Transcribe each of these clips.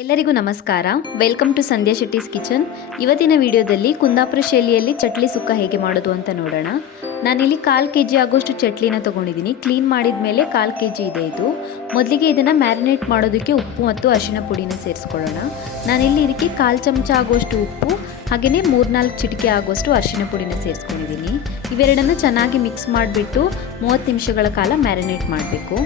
ಎಲ್ಲರಿಗೂ ನಮಸ್ಕಾರ. Welcome to Sandhya Shetty's kitchen. ಇವತ್ತಿನ ವಿಡಿಯೋದಲ್ಲಿ ಕುಂದಾಪುರ ಶೈಲಿಯಲ್ಲಿ ಚಟ್ಲಿ ಸುಕ್ಕ ಹೇಗೆ ಮಾಡೋದು ಅಂತ ನೋಡೋಣ. ನಾನಿಲ್ಲಿ 1/4 kg ಆಗೋಷ್ಟು ಚಟ್ಲಿನ ತೊಗೊಂಡಿದ್ದೀನಿ. ಕ್ಲೀನ್ ಮಾಡಿದ ಮೇಲೆ 1/4 kg ಇದೆ ಇದು. ಮೊದಲಿಗೆ ಇದನ್ನು ಮ್ಯಾರಿನೇಟ್ ಮಾಡೋದಕ್ಕೆ ಉಪ್ಪು ಮತ್ತು ಅರಿಶಿನ ಪುಡಿನ ಸೇರಿಸ್ಕೊಳ್ಳೋಣ. ನಾನಿಲ್ಲಿ ಇದಕ್ಕೆ 1/4 ಚಮಚ ಆಗೋಷ್ಟು ಉಪ್ಪು ಹಾಗೆಯೇ 3-4 ಚಿಟಿಕೆ ಆಗೋಷ್ಟು ಅರಿಶಿನ ಪುಡಿನ ಸೇರಿಸ್ಕೊಂಡಿದ್ದೀನಿ. ಇವೆರಡನ್ನು ಚೆನ್ನಾಗಿ ಮಿಕ್ಸ್ ಮಾಡಿಬಿಟ್ಟು 30 ನಿಮಿಷಗಳ ಕಾಲ ಮ್ಯಾರಿನೇಟ್ ಮಾಡಬೇಕು.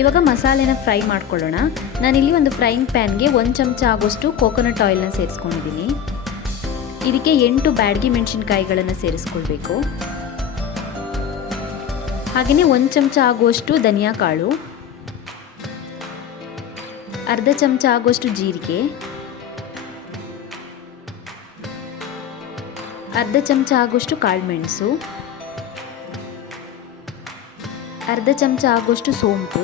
ಇವಾಗ ಮಸಾಲೆನ ಫ್ರೈ ಮಾಡ್ಕೊಳ್ಳೋಣ. ನಾನಿಲ್ಲಿ ಒಂದು ಫ್ರೈಯಿಂಗ್ ಪ್ಯಾನ್ಗೆ 1 ಚಮಚ ಆಗೋಷ್ಟು ಕೋಕೋನಟ್ ಆಯಿಲ್ನ ಸೇರಿಸ್ಕೊಂಡಿದ್ದೀನಿ. ಇದಕ್ಕೆ 8 ಬ್ಯಾಡಗಿ ಮೆಣಸಿನಕಾಯಿಗಳನ್ನು ಸೇರಿಸ್ಕೊಳ್ಬೇಕು. ಹಾಗೆಯೇ 1 ಚಮಚ ಆಗುವಷ್ಟು ಧನಿಯಾ ಕಾಳು, ಅರ್ಧ ಚಮಚ ಆಗುವಷ್ಟು ಜೀರಿಗೆ, ಅರ್ಧ ಚಮಚ ಆಗುವಷ್ಟು ಕಾಳುಮೆಣಸು, ಅರ್ಧ ಚಮಚ ಆಗುವಷ್ಟು ಸೋಂಪು,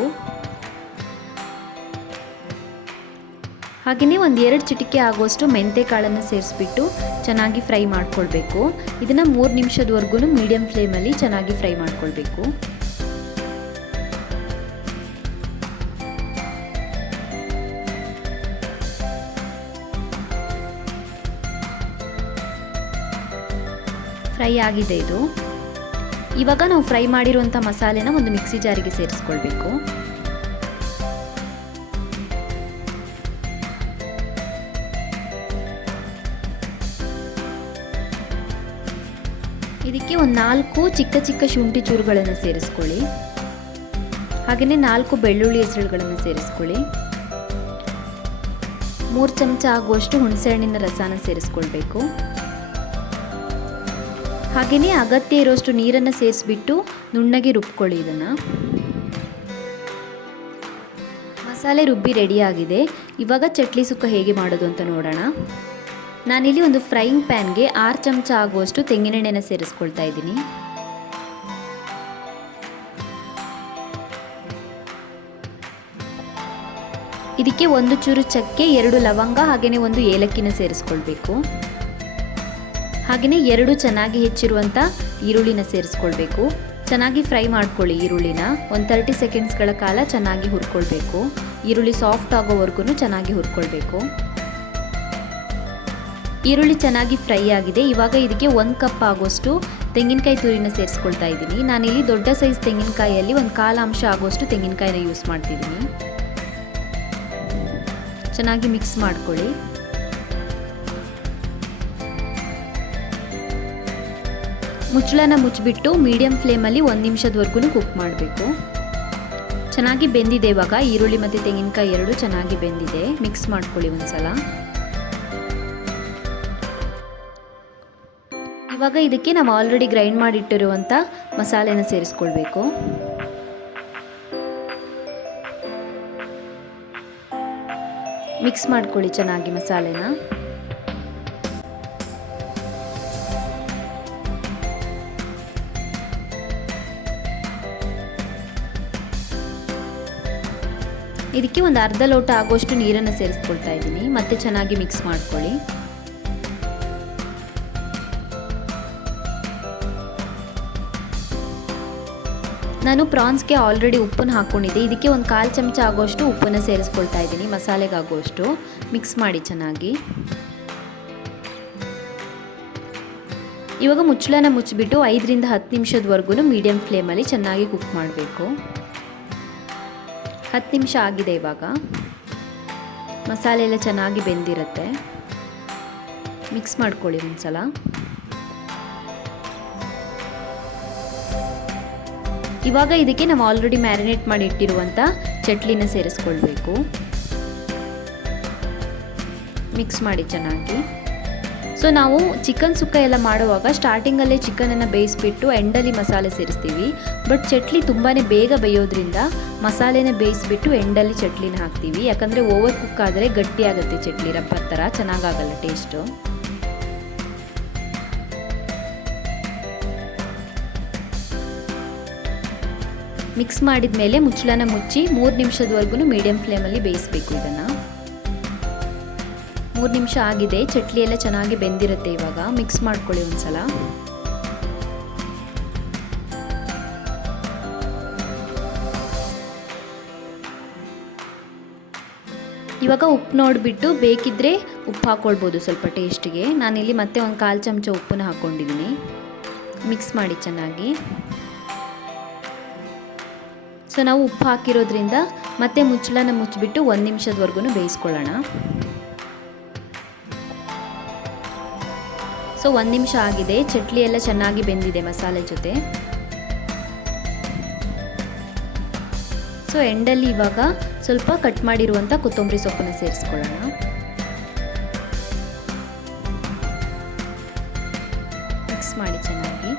ಹಾಗೆಯೇ 1-2 ಚಿಟಿಕೆ ಆಗುವಷ್ಟು ಮೆಂತೆ ಕಾಳನ್ನು ಸೇರಿಸ್ಬಿಟ್ಟು ಚೆನ್ನಾಗಿ ಫ್ರೈ ಮಾಡ್ಕೊಳ್ಬೇಕು. ಇದನ್ನು 3 ನಿಮಿಷದವರೆಗೂ ಮೀಡಿಯಂ ಫ್ಲೇಮಲ್ಲಿ ಚೆನ್ನಾಗಿ ಫ್ರೈ ಮಾಡ್ಕೊಳ್ಬೇಕು. ಫ್ರೈ ಆಗಿದೆ ಇದು. ಇವಾಗ ನಾವು ಫ್ರೈ ಮಾಡಿರುವಂಥ ಮಸಾಲೆನ ಒಂದು ಮಿಕ್ಸಿ ಜಾರಿಗೆ ಸೇರಿಸ್ಕೊಳ್ಬೇಕು. ಇದಕ್ಕೆ 4 ಚಿಕ್ಕ ಚಿಕ್ಕ ಶುಂಠಿ ಚೂರುಗಳನ್ನು ಸೇರಿಸ್ಕೊಳ್ಳಿ. ಹಾಗೆಯೇ 4 ಬೆಳ್ಳುಳ್ಳಿ ಹೆಸರುಗಳನ್ನು ಸೇರಿಸ್ಕೊಳ್ಳಿ. 3 ಚಮಚ ಆಗುವಷ್ಟು ಹುಣಸೆಹಣ್ಣಿನ ರಸನ ಸೇರಿಸ್ಕೊಳ್ಬೇಕು. ಹಾಗೆಯೇ ಅಗತ್ಯ ಇರೋಷ್ಟು ನೀರನ್ನು ಸೇರಿಸ್ಬಿಟ್ಟು ನುಣ್ಣಗೆ ರುಬ್ಕೊಳ್ಳಿ. ಇದನ್ನು ಮಸಾಲೆ ರುಬ್ಬಿ ರೆಡಿಯಾಗಿದೆ. ಇವಾಗ ಚಟ್ಲಿ ಸುಕ್ಕ ಹೇಗೆ ಮಾಡೋದು ಅಂತ ನೋಡೋಣ. ನಾನಿಲ್ಲಿ ಒಂದು ಫ್ರೈಯಿಂಗ್ ಪ್ಯಾನ್ಗೆ 6 ಚಮಚ ಆಗುವಷ್ಟು ತೆಂಗಿನೆಣ್ಣೆನ ಸೇರಿಸ್ಕೊಳ್ತಾ ಇದ್ದೀನಿ. ಇದಕ್ಕೆ 1 ಚೂರು ಚಕ್ಕೆ, 2 ಲವಂಗ ಹಾಗೆಯೇ 1 ಏಲಕ್ಕಿನ ಸೇರಿಸ್ಕೊಳ್ಬೇಕು. ಹಾಗೆಯೇ 2 ಚೆನ್ನಾಗಿ ಹೆಚ್ಚಿರುವಂಥ ಈರುಳ್ಳಿನ ಸೇರಿಸ್ಕೊಳ್ಬೇಕು. ಚೆನ್ನಾಗಿ ಫ್ರೈ ಮಾಡ್ಕೊಳ್ಳಿ ಈರುಳ್ಳಿನ. 30 ಸೆಕೆಂಡ್ಸ್ಗಳ ಕಾಲ ಚೆನ್ನಾಗಿ ಹುರ್ಕೊಳ್ಬೇಕು. ಈರುಳ್ಳಿ ಸಾಫ್ಟ್ ಆಗೋವರೆಗೂ ಚೆನ್ನಾಗಿ ಹುರ್ಕೊಳ್ಬೇಕು. ಈರುಳ್ಳಿ ಚೆನ್ನಾಗಿ ಫ್ರೈ ಆಗಿದೆ. ಇವಾಗ ಇದಕ್ಕೆ 1 ಕಪ್ ಆಗೋಷ್ಟು ತೆಂಗಿನಕಾಯಿ ತುರಿನ ಸೇರಿಸ್ಕೊಳ್ತಾ ಇದ್ದೀನಿ. ನಾನಿಲ್ಲಿ ದೊಡ್ಡ ಸೈಜ್ ತೆಂಗಿನಕಾಯಿಯಲ್ಲಿ 1/4 ಅಂಶ ಆಗೋಷ್ಟು ತೆಂಗಿನಕಾಯಿನ ಯೂಸ್ ಮಾಡ್ತಿದ್ದೀನಿ. ಚೆನ್ನಾಗಿ ಮಿಕ್ಸ್ ಮಾಡ್ಕೊಳ್ಳಿ. ಮುಚ್ಚಳನ ಮುಚ್ಚಿಬಿಟ್ಟು ಮೀಡಿಯಂ ಫ್ಲೇಮಲ್ಲಿ 1 ನಿಮಿಷದವರೆಗೂ ಕುಕ್ ಮಾಡಬೇಕು. ಚೆನ್ನಾಗಿ ಬೆಂದಿದೆ. ಇವಾಗ ಈರುಳ್ಳಿ ಮತ್ತು ತೆಂಗಿನಕಾಯಿ 2 ಚೆನ್ನಾಗಿ ಬೆಂದಿದೆ. ಮಿಕ್ಸ್ ಮಾಡ್ಕೊಳ್ಳಿ ಒಂದ್ಸಲ. ಇವಾಗ ಇದಕ್ಕೆ ನಾವು ಆಲ್ರೆಡಿ ಗ್ರೈಂಡ್ ಮಾಡಿಟ್ಟಿರುವಂಥ ಮಸಾಲೆನ ಸೇರಿಸ್ಕೊಳ್ಬೇಕು. ಮಿಕ್ಸ್ ಮಾಡ್ಕೊಳ್ಳಿ ಚೆನ್ನಾಗಿ ಮಸಾಲೆನ. ಇದಕ್ಕೆ 1 ಅರ್ಧ ಲೋಟ ಆಗುವಷ್ಟು ನೀರನ್ನು ಸೇರಿಸ್ಕೊಳ್ತಾ ಇದ್ದೀನಿ. ಮತ್ತೆ ಚೆನ್ನಾಗಿ ಮಿಕ್ಸ್ ಮಾಡ್ಕೊಳ್ಳಿ. ನಾನು ಪ್ರಾನ್ಸ್ಗೆ ಆಲ್ರೆಡಿ ಉಪ್ಪನ್ನು ಹಾಕ್ಕೊಂಡಿದ್ದೆ. ಇದಕ್ಕೆ 1/4 ಚಮಚ ಆಗುವಷ್ಟು ಉಪ್ಪನ್ನು ಸೇರಿಸ್ಕೊಳ್ತಾ ಇದ್ದೀನಿ. ಮಸಾಲೆಗಾಗುವಷ್ಟು ಮಿಕ್ಸ್ ಮಾಡಿ ಚೆನ್ನಾಗಿ. ಇವಾಗ ಮುಚ್ಚಳನ ಮುಚ್ಚಿಬಿಟ್ಟು 5ರಿಂದ 10 ನಿಮಿಷದವರೆಗೂ ಮೀಡಿಯಂ ಫ್ಲೇಮಲ್ಲಿ ಚೆನ್ನಾಗಿ ಕುಕ್ ಮಾಡಬೇಕು. 10 ನಿಮಿಷ ಆಗಿದೆ. ಇವಾಗ ಮಸಾಲೆ ಎಲ್ಲ ಚೆನ್ನಾಗಿ ಬೆಂದಿರುತ್ತೆ. ಮಿಕ್ಸ್ ಮಾಡ್ಕೊಳ್ಳಿ ಒಂದ್ಸಲ. ಇವಾಗ ಇದಕ್ಕೆ ನಾವು ಆಲ್ರೆಡಿ ಮ್ಯಾರಿನೇಟ್ ಮಾಡಿ ಇಟ್ಟಿರುವಂಥ ಚಟ್ಲಿನ ಸೇರಿಸ್ಕೊಳ್ಬೇಕು. ಮಿಕ್ಸ್ ಮಾಡಿ ಚೆನ್ನಾಗಿ. ಸೊ ನಾವು ಚಿಕನ್ ಸುಕ್ಕ ಎಲ್ಲ ಮಾಡುವಾಗ ಸ್ಟಾರ್ಟಿಂಗಲ್ಲೇ ಚಿಕನನ್ನು ಬೇಯಿಸ್ಬಿಟ್ಟು ಎಂಡಲ್ಲಿ ಮಸಾಲೆ ಸೇರಿಸ್ತೀವಿ. ಬಟ್ ಚಟ್ಲಿ ತುಂಬಾ ಬೇಗ ಬೇಯೋದ್ರಿಂದ ಮಸಾಲೆನ ಬೇಯಿಸ್ಬಿಟ್ಟು ಎಂಡಲ್ಲಿ ಚಟ್ಲಿನ ಹಾಕ್ತೀವಿ. ಯಾಕಂದರೆ ಓವರ್ ಕುಕ್ ಆದರೆ ಗಟ್ಟಿಯಾಗುತ್ತೆ ಚಟ್ಲಿ, ರಬ್ಬರ್ ಥರ ಚೆನ್ನಾಗಾಗಲ್ಲ ಟೇಸ್ಟು. ಮಿಕ್ಸ್ ಮಾಡಿದ ಮೇಲೆ ಮುಚ್ಚಳನ ಮುಚ್ಚಿ 3 ನಿಮಿಷದವರೆಗೂ ಮೀಡಿಯಂ ಫ್ಲೇಮಲ್ಲಿ ಬೇಯಿಸಬೇಕು. ಇದನ್ನು 3 ನಿಮಿಷ ಆಗಿದೆ. ಚಟ್ಲಿ ಎಲ್ಲ ಚೆನ್ನಾಗಿ ಬೆಂದಿರುತ್ತೆ. ಇವಾಗ ಮಿಕ್ಸ್ ಮಾಡ್ಕೊಳ್ಳಿ ಒಂದ್ಸಲ. ಇವಾಗ ಉಪ್ಪು ನೋಡಿಬಿಟ್ಟು ಬೇಕಿದ್ದರೆ ಉಪ್ಪು ಹಾಕ್ಕೊಳ್ಬೋದು ಸ್ವಲ್ಪ ಟೇಸ್ಟಿಗೆ. ನಾನಿಲ್ಲಿ ಮತ್ತೆ ಒಂದು 1/4 ಚಮಚ ಉಪ್ಪನ್ನ ಹಾಕ್ಕೊಂಡಿದ್ದೀನಿ. ಮಿಕ್ಸ್ ಮಾಡಿ ಚೆನ್ನಾಗಿ. ಸೊ ನಾವು ಉಪ್ಪು ಹಾಕಿರೋದ್ರಿಂದ ಮತ್ತೆ ಮುಚ್ಚಳನ ಮುಚ್ಚಿಬಿಟ್ಟು 1 ನಿಮಿಷದವರೆಗೂ ಬೇಯಿಸ್ಕೊಳ್ಳೋಣ. ಸೊ 1 ನಿಮಿಷ ಆಗಿದೆ. ಚಟ್ಲಿ ಎಲ್ಲ ಚೆನ್ನಾಗಿ ಬೆಂದಿದೆ ಮಸಾಲೆ ಜೊತೆ. ಸೊ ಎಂಡಲ್ಲಿ ಇವಾಗ ಸ್ವಲ್ಪ ಕಟ್ ಮಾಡಿರುವಂಥ ಕೊತ್ತಂಬರಿ ಸೊಪ್ಪನ್ನು ಸೇರಿಸ್ಕೊಳ್ಳೋಣ. ಮಿಕ್ಸ್ ಮಾಡಿ ಚೆನ್ನಾಗಿ.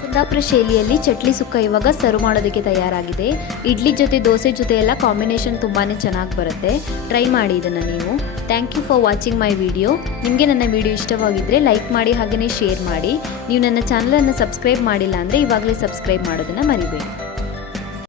ಕುಂದಾಪುರ ಶೈಲಿಯಲ್ಲಿ ಚಟ್ಲಿ ಸುಕ್ಕ ಇವಾಗ ಸರ್ವ್ ಮಾಡೋದಕ್ಕೆ ತಯಾರಾಗಿದೆ. ಇಡ್ಲಿ ಜೊತೆ ದೋಸೆ ಜೊತೆ ಎಲ್ಲ ಕಾಂಬಿನೇಷನ್ ತುಂಬಾ ಚೆನ್ನಾಗಿ ಬರುತ್ತೆ. ಟ್ರೈ ಮಾಡಿ ಇದನ್ನು ನೀವು. Thank you for watching my video. ನಿಮಗೆ ನನ್ನ ವಿಡಿಯೋ ಇಷ್ಟವಾಗಿದ್ದರೆ ಲೈಕ್ ಮಾಡಿ, ಹಾಗೆಯೇ ಶೇರ್ ಮಾಡಿ. ನೀವು ನನ್ನ ಚಾನಲನ್ನು ಸಬ್ಸ್ಕ್ರೈಬ್ ಮಾಡಿಲ್ಲ ಅಂದರೆ ಇವಾಗಲೇ ಸಬ್ಸ್ಕ್ರೈಬ್ ಮಾಡೋದನ್ನು ಮರಿಬೇಡಿ.